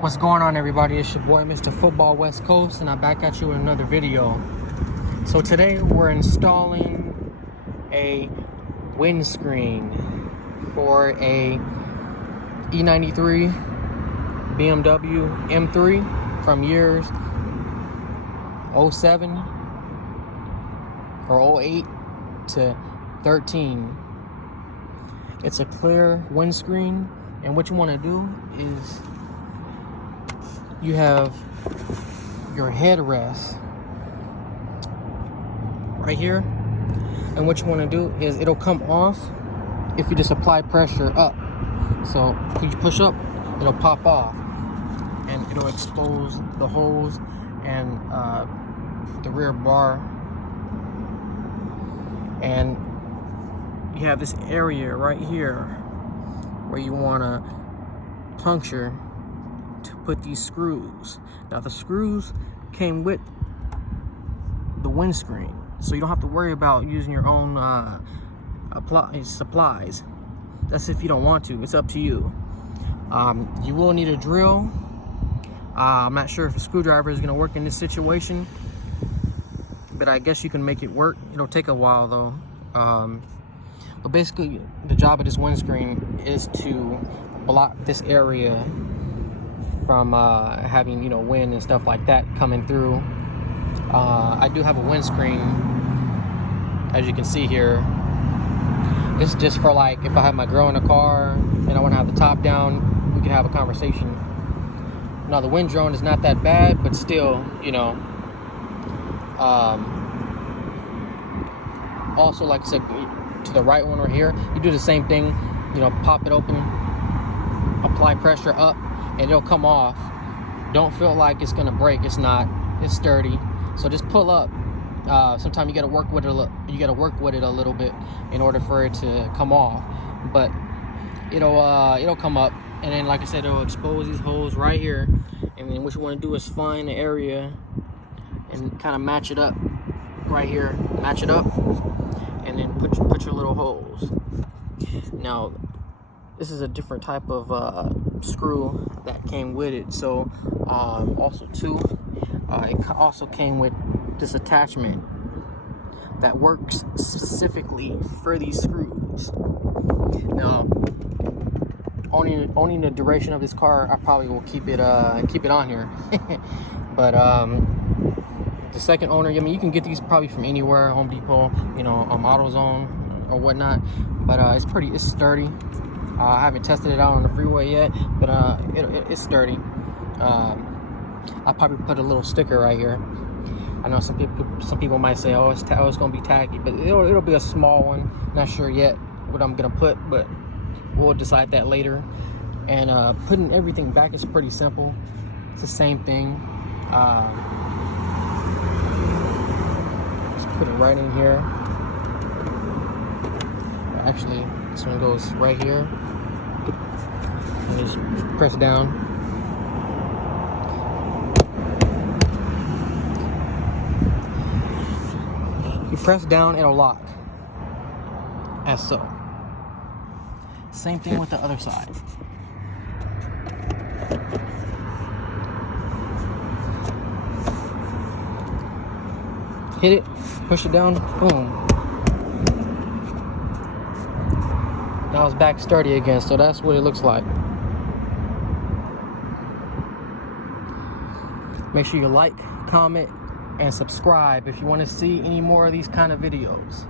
What's going on, everybody? It's your boy Mr. Football West Coast, and I'm back at you with another video. So today we're installing a windscreen for a E93 BMW M3 from years 07 or 08 to 13. It's a clear windscreen, and what you want to do is you have your headrest right here, and what you want to do is it'll come off if you just apply pressure up. So when you push up, it'll pop off and it'll expose the holes and the rear bar, and you have this area right here where you want to puncture to put these screws. Now the screws came with the windscreen, so you don't have to worry about using your own supplies. That's if you don't want to. It's up to you. You will need a drill. I'm not sure if a screwdriver is going to work in this situation, but I guess you can make it work. It'll take a while though. But basically the job of this windscreen is to block this area from having, you know, wind and stuff like that coming through. I do have a windscreen, as you can see here. This is just for, like, if I have my girl in the car and I want to have the top down, we can have a conversation. Now the wind drone is not that bad, but still, you know. Also, like I said, to the right one right here, you do the same thing. You know, pop it open, apply pressure up, and it'll come off. Don't feel like it's gonna break. It's not. It's sturdy. So just pull up. Sometimes you gotta work with it. You gotta work with it a little bit in order for it to come off. But it'll come up, and then, like I said, it'll expose these holes right here. And then what you want to do is find the area and kind of match it up right here. Match it up, and then put your little holes. Now, this is a different type of screw that came with it. So also too, it also came with this attachment that works specifically for these screws. Now, owning the duration of this car, I probably will keep it on here. But the second owner, I mean, you can get these probably from anywhere, Home Depot, you know, AutoZone or whatnot. But it's sturdy. I haven't tested it out on the freeway yet, but it's sturdy. I'll probably put a little sticker right here. I know some people might say, oh, it's gonna be tacky, but it'll be a small one. Not sure yet what I'm gonna put, but we'll decide that later. And putting everything back is pretty simple. It's the same thing. Just put it right in here. Actually, this one goes right here. And just press down. You press down, it'll lock. As so. Same thing with the other side. Hit it, push it down, boom. Now it's back sturdy again, so that's what it looks like. Make sure you like, comment, and subscribe if you want to see any more of these kind of videos.